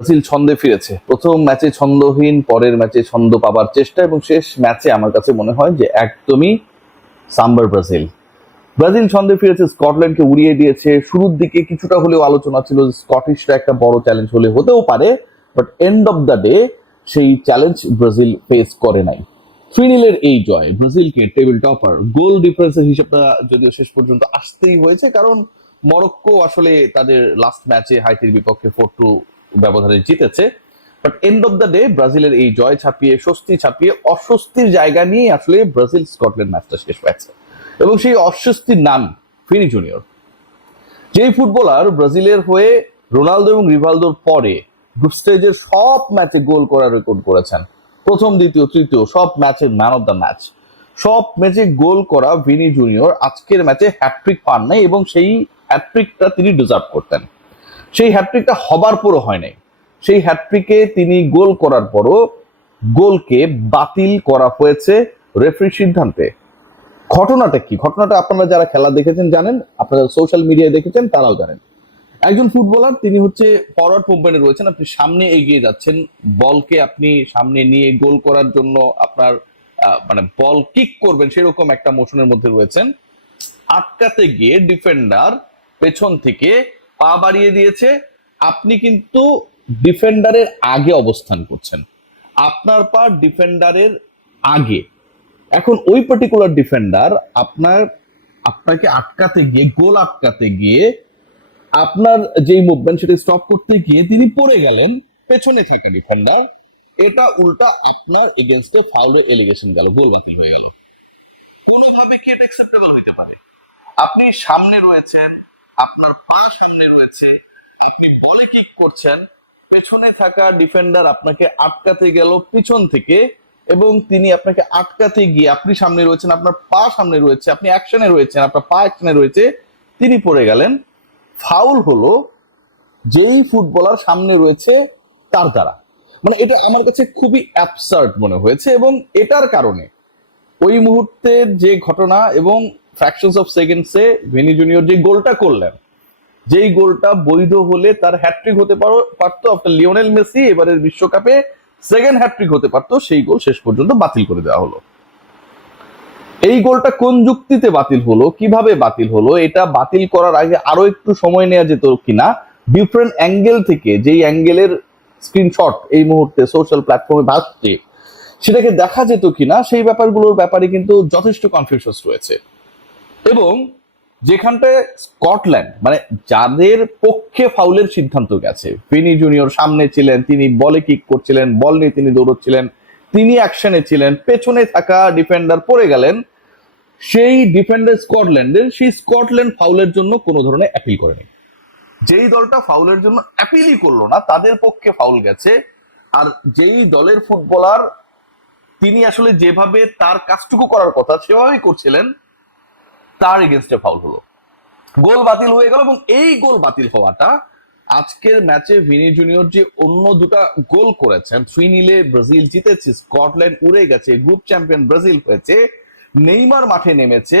Brazil ছন্দে ফিরেছে। প্রথম ম্যাচে ছন্দহীন, পরের ম্যাচে ছন্দ পাবার চেষ্টা, এবং শেষ ম্যাচে আমার কাছে মনে হয় যে একদমই সাম্বার ব্রাজিল। ব্রাজিল ছন্দে ফিরেছে, স্কটল্যান্ডকে উড়িয়ে দিয়েছে। শুরুর দিকে কিছুটা হলেও আলোচনা ছিল যে স্কটিশরা একটা বড় চ্যালেঞ্জ হতেও পারে, but end of the day সেই চ্যালেঞ্জ ব্রাজিল ফেস করে নাই। 3-0 এই জয় ব্রাজিলকে টেবিল টপার। গোল ডিফারেন্সের হিসাবটা যদিও শেষ পর্যন্ত আসতেই হয়েছে, কারণ মরক্কো আসলে তাদের লাস্ট ম্যাচে হাইতির বিপক্ষে 4-2 ব্যবধানে জিতেছে। But end of the day ব্রাজিলের এই জয় ছাপিয়ে, স্বস্তি ছাপিয়ে, অস্বস্তির জায়গা নিয়ে আসলে ব্রাজিল স্কটল্যান্ড ম্যাচটা শেষ হয়েছে। এবং সেই অস্বস্তির নাম ভিনি জুনিয়র, যেই ফুটবলার ব্রাজিলের হয়ে রোনালদো এবং রিভালদোর পরে গ্রুপ স্টেজের সব ম্যাচে গোল করার রেকর্ড করেছেন। প্রথম, দ্বিতীয়, তৃতীয় সব ম্যাচের ম্যান অফ দ্য ম্যাচ। সব ম্যাচে গোল করা ভিনি জুনিয়র আজকের ম্যাচে হ্যাটট্রিক পান নাই, এবং সেই হ্যাটট্রিকটা তিনি ডিজার্ভ করতেন। সেই হ্যাটট্রিকটা হবার পরও হয় নাই। সেই হ্যাটট্রিকে তিনি গোল করার পরও গোলকে বাতিল করা হয়েছে রেফারির সিদ্ধান্তে। ঘটনাটা কি? ঘটনাটা আপনারা যারা খেলা দেখেছেন জানেন, আপনারা সোশ্যাল মিডিয়ায় দেখেছেন তারাও জানেন। একজন ফুটবলার, তিনি হচ্ছে ফরওয়ার্ড মুভমেন্টে রয়েছেন, আপনি সামনে এগিয়ে যাচ্ছেন, বলকে আপনি সামনে নিয়ে গোল করার জন্য আপনার মানে বল কিক করবেন সেরকম একটা মোশনের মধ্যে রয়েছেন। আটকাতে গিয়ে ডিফেন্ডার পেছন থেকে পা বাড়িয়ে দিয়েছে। আপনি কিন্তু ডিফেন্ডারের আগে অবস্থান করছেন, আপনার পা ডিফেন্ডারের আগে। এখন ওই পার্টিকুলার ডিফেন্ডার আপনাকে আটকাতে গিয়ে, গোল আটকাতে গিয়ে, আপনার যেই মুভমেন্ট সেটা স্টপ করতে গিয়ে তিনি পড়ে গেলেন। পেছনে থেকে ডিফেন্ডার, এটা উল্টা আপনার এগেনস্টে ফাউলের এলিগেশন গেল, গোল বাতিল হয়ে গেল। কোনোভাবে কি এটা অ্যাকসেপ্টেবল হতে পারে? আপনি সামনে রয়েছেন, আপনার পা সামনে রয়েছে, আপনি বলে কিক করছেন, পেছনে থাকা ডিফেন্ডার আপনাকে আটকাতে গেল পিছন থেকে, এবং তিনি আপনাকে আটকাতে গিয়ে, আপনি সামনে রয়েছেন, আপনার পা সামনে রয়েছে, আপনি অ্যাকশনে রয়েছেন, আপনার পা অ্যাকশনে রয়েছে, তিনি পড়ে গেলেন। ফাউল হলো যেই ফুটবলার সামনে রয়েছে তার দ্বারা। মানে এটা আমার কাছে খুবই অ্যাবসার্ড মনে হয়েছে, এবং এটার কারণে ওই মুহূর্তের যে ঘটনা এবং ফ্র্যাকশনস অফ সেকেন্ডসে ভিনি জুনিয়র যে গোলটা করলেন, যেই গোলটা বৈধ হলে তার হ্যাটট্রিক হতে পারতো, আফটার লিওনেল মেসি এবারের বিশ্বকাপে সেকেন্ড হ্যাটট্রিক হতে পারতো, সেই গোল শেষ পর্যন্ত বাতিল করে দেওয়া হলো। এই গোলটা কোন যুক্তিতে বাতিল হলো, কিভাবে বাতিল হলো, এটা বাতিল করার আগে আরো একটু সময় নেওয়া যেত কিনা, ডিফারেন্ট অ্যাঙ্গেল থেকে যেই অ্যাঙ্গেলের স্ক্রিনশট এই মুহূর্তে সোশ্যাল প্ল্যাটফর্মে ভাসছে সেটাকে দেখা যেত কিনা, সেই ব্যাপারগুলোর ব্যাপারে কিন্তু যথেষ্ট কনফিউশন রয়েছে। এবং যেখানটায় স্কটল্যান্ড, মানে যাদের পক্ষে ফাউলের সিদ্ধান্ত গেছে, ভিনি জুনিয়র সামনে ছিলেন, তিনি বলে কিক করছিলেন, বল নিয়ে তিনি দৌড়চ্ছিলেন, তিনি অ্যাকশনে ছিলেন, পেছনে থাকা ডিফেন্ডার পড়ে গেলেন, সেই ডিফেন্ডার স্কটল্যান্ডের, সেই স্কটল্যান্ড ফাউলের জন্য কোনো ধরনের অ্যাপিল করেনি। যেই দলটা ফাউলের জন্য অ্যাপিলই করলো না তাদের পক্ষে ফাউল গেছে। আর যেই দলের ফুটবলার তিনি আসলে যেভাবে তার কাজটুকু করার কথা সেভাবেই করছিলেন, তার এগেনস্টে ফাউল হলো, গোল বাতিল হয়ে গেল। এবং এই গোল বাতিল হওয়াটা আজকের ম্যাচে ভিনি জুনিয়র যে অন্য দুটা গোল করেছেন, 3-0 ব্রাজিল জিতেছে, স্কটল্যান্ড উড়ে গেছে, গ্রুপ চ্যাম্পিয়ন ব্রাজিল হয়েছে, নেইমার মাঠে নেমেছে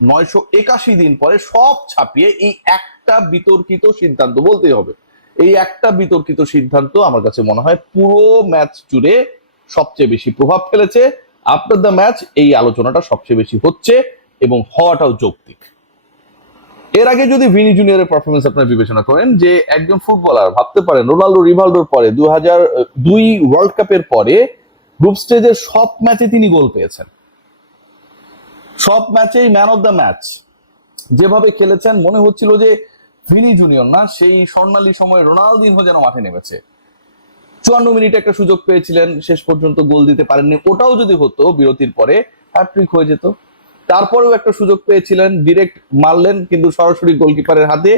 981 দিন পরে, সব ছাপিয়ে এই একটা বিতর্কিত সিদ্ধান্ত, বলতেই হবে এই একটা বিতর্কিত সিদ্ধান্ত আমার কাছে মনে হয় পুরো ম্যাচ জুড়ে সবচেয়ে বেশি প্রভাব ফেলেছে। আফটার দ্য ম্যাচ এই আলোচনাটা সবচেয়ে বেশি হচ্ছে, এবং হওয়াটাও যৌক্তিক। এর আগে যদি ভিনি জুনিয়রের পারফরমেন্স আপনারা বিবেচনা করেন, যে একজন ফুটবলার ভাবতে পারেন রোনালদো রিভালদোর পরে 2002 ওয়ার্ল্ড কাপের পরে গ্রুপ স্টেজের সব ম্যাচে তিনি গোল পেয়েছেন, সব ম্যাচেই ম্যান অফ দ্য ম্যাচ। যেভাবে খেলেছেন মনে হচ্ছিল যে ভিনি জুনিয়র না, সেই স্বর্ণালী সময় রোনালদিনহো যেন মাঠে নেমেছে। 54 মিনিটে একটা সুযোগ পেয়েছিলেন, শেষ পর্যন্ত গোল দিতে পারেননি। ওটাও যদি হতো বিরতির পরে, হ্যাটট্রিক হয়ে যেত। তারপরেও একটা সুযোগ পেয়েছিলেন, ডিরেক্ট মারলেন কিন্তু সরাসরি গোলকিপারের হাতে,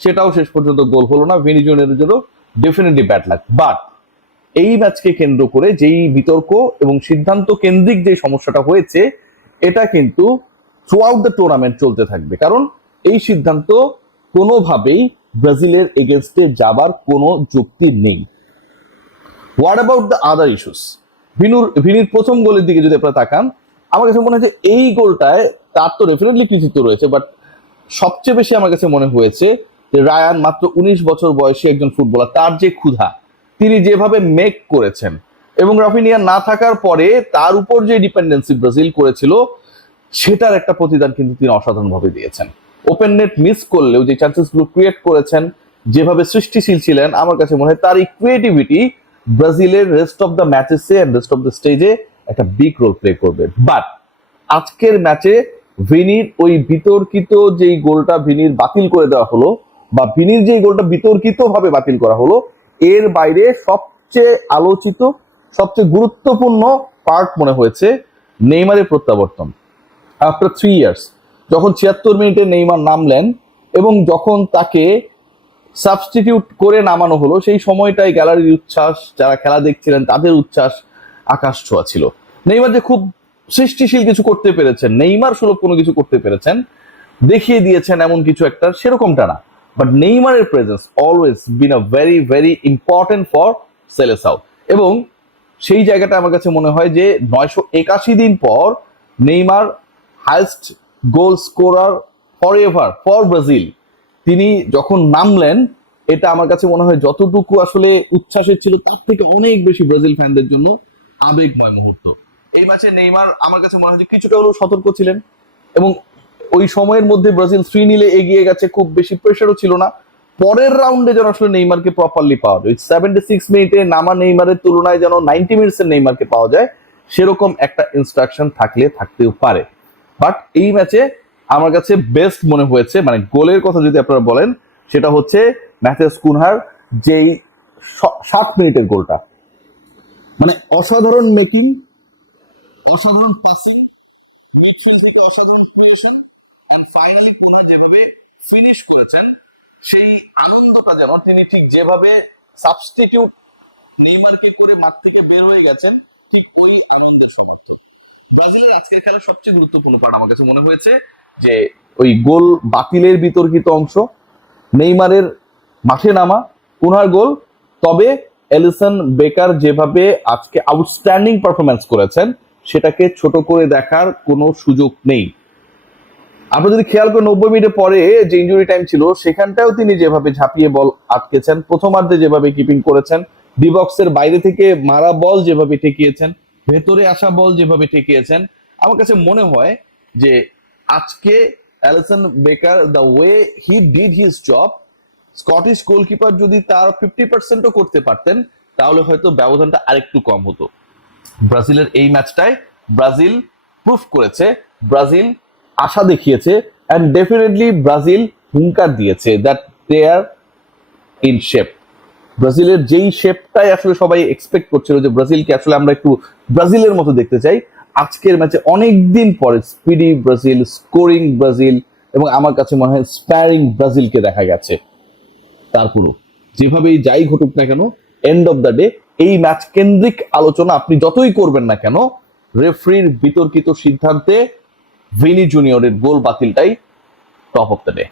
সেটাও শেষ পর্যন্ত গোল হলো না। ভিনি জুনিয়রের জন্য ডেফিনেটলি ব্যাড লাক। বাট এই ম্যাচকে কেন্দ্র করে যেই বিতর্ক এবং সিদ্ধান্ত কেন্দ্রিক যে সমস্যাটা হয়েছে, এটা কিন্তু থ্রু আউট দ্য টুর্নামেন্ট চলতে থাকবে, কারণ এই সিদ্ধান্ত কোনোভাবেই ব্রাজিলের এগেনস্টে যাবার কোনো যুক্তি নেই। What about the other issues? ভিনির প্রথম গোলের দিকে যদি আপনারা তাকান, আমার কাছে মনে হচ্ছে এই গোলটায় তার তো ডেফিনেটলি কৃতিত্ব রয়েছে, বাট সবচেয়ে বেশি আমার কাছে মনে হয়েছে যে রায়ান মাত্র 19 বছর বয়সী একজন ফুটবলার, তার যে ক্ষুধা, তিনি যেভাবে মেক করেছেন এবং রাফিনিয়া না থাকার পরে তার উপর যে ডিপেন্ডেন্সি ব্রাজিল করেছিল সেটার একটা প্রতিদান কিন্তু তিনি অসাধারণভাবে দিয়েছেন। ওপেন নেট মিস করলেও যে চান্সেসগুলো ক্রিয়েট করেছেন, যেভাবে সৃষ্টিশীল ছিলেন, আমার কাছে মনে হয় তার এই ক্রিয়েটিভিটি ব্রাজিলের রেস্ট অফ দ্য ম্যাচেসে এন্ড রেস্ট অফ দ্য স্টেজে একটা বিগ রোল প্লে করবে। বাট আজকের ম্যাচে ভিনির ওই বিতর্কিত যেই গোলটা ভিনির বাতিল করে দেওয়া হলো, বা ভিনির যেই গোলটা বিতর্কিত ভাবে বাতিল করা হলো, এর বাইরে সবচেয়ে আলোচিত সবচেয়ে গুরুত্বপূর্ণ পার্ট মনে হয়েছে নেইমারের প্রত্যাবর্তন আফটার 3 ইয়ার্স। যখন 76 মিনিটে নেইমার নামলেন এবং যখন তাকে সাবস্টিটিউট করে নামানো হলো, সেই সময়টাই গ্যালারির উচ্ছ্বাস, যারা খেলা দেখছিলেন তাদের উচ্ছ্বাস আকাশ ছোঁয়া ছিল। নেইমার যে খুব সৃষ্টিশীল কিছু করতে পেরেছেন, নেইমার সুলভ কোনো কিছু করতে পেরেছেন, দেখিয়ে দিয়েছেন এমন কিছু একটা, সেরকমটা না। বাট নেইমারের presence always been a very very important for Selecao. এবং সেই জায়গাটা আমার কাছে মনে হয় যে 981 দিন পর Neymar highest goal scorer for ever for Brazil তিনি যখন নামলেন, এটা আমার কাছে মনে হয় যতটুকু আসলে উচ্ছ্বাসের ছিল তার থেকে অনেক বেশি ব্রাজিল ফ্যানদের জন্য আবেগময় মুহূর্ত। এই ম্যাচে নেইমার আমার কাছে মনে হয় কিছুটা হলেও সতর্ক ছিলেন এবং ওই সময়ের মধ্যে ব্রাজিল 3-0 এগিয়ে গেছে, খুব বেশি প্রেশারও ছিল না। পরের রাউন্ডে যেন আসলে নেইমারকে প্রপারলি পাওয়া যায়, 76 মিনিটে নামা নেইমারের তুলনায় যেন 90 মিনিটসের নেইমারকে পাওয়া যায়, সেরকম একটা ইনস্ট্রাকশন থাকতেও পারে। বাট এই ম্যাচে আমার কাছে বেস্ট মনে হয়েছে, মানে গোলের কথা যদি আপনারা বলেন, সেটা হচ্ছে ম্যাথিয়াস কুনহার যেই 60 মিনিটের গোলটা, মানে অসাধারণ মেকিং, অসাধারণ পাসিং, অসাধারণ ক্রিয়েশন, আর ফাইনালি কুনহার যেভাবে ফিনিশ করেছেন, সেই আনন্দটা যেন তিনি ঠিক যেভাবে সাবস্টিটিউট নেইমারকে করে মাঠ থেকে বের হয়ে গেছেন, ঠিক ওই আনন্দের সমর্থন। ব্রাজিলের আজকের খেলার সবচেয়ে গুরুত্বপূর্ণ পার্ট আমার কাছে মনে হয়েছে যে ওই গোল বাতিলের বিতর্কিত অংশ, নেইমারের মাঠে নামা, কুনহার গোল। তবে এলিসন বেকার যেভাবে আজকে আউটস্ট্যান্ডিং পারফরমেন্স করেছেন, সেটাকে ছোট করে দেখার কোনো সুযোগ নেই। আপনারা যদি খেয়াল করে 90 মিনিটের পরে যে ইনজুরি টাইম ছিল, সেখানটাও তিনি যেভাবে ঝাঁপিয়ে বল আটকেছেন, প্রথমার্ধে যেভাবে কিপিং করেছেন, ডি বক্সের বাইরে থেকে মারা বল যেভাবে ঠেকিয়েছেন, ভেতরে আসা বল যেভাবে ঠেকিয়েছেন, আমার কাছে মনে হয় যে আজকে Alisson Becker the way he did his job, Scottish goalkeeper যদি তার 50%ও করতে পারতেন, তাহলে হয়তো ব্যবধানটা আরেকটু কম হতো। ব্রাজিলের এই ম্যাচটায় ব্রাজিল প্রুফ করেছে, ব্রাজিল আশা দেখিয়েছে, এন্ড ডেফিনেটলি ব্রাজিল হুঙ্কার দিয়েছে that they are in shape. ব্রাজিলের যেই শেপটাই আসলে সবাই এক্সপেক্ট করছিল যে ব্রাজিলকে আসলে আমরা একটু ব্রাজিলের মতো দেখতে চাই, আজকের ম্যাচে অনেকদিন পরে স্পিডি ব্রাজিল, স্কোরিং ব্রাজিল, এবং আমার কাছে মনে হয় স্প্যারিং ব্রাজিলকে দেখা গেছে। তারপরও যেভাবেই যাই ঘটুক না কেন, এন্ড অফ দ্য ডে এই ম্যাচ কেন্দ্রিক আলোচনা আপনি যতই করবেন না কেন, রেফারির বিতর্কিত সিদ্ধান্তে ভিনি জুনিয়রের গোল বাতিলটাই টপ অফ দ্য ডে।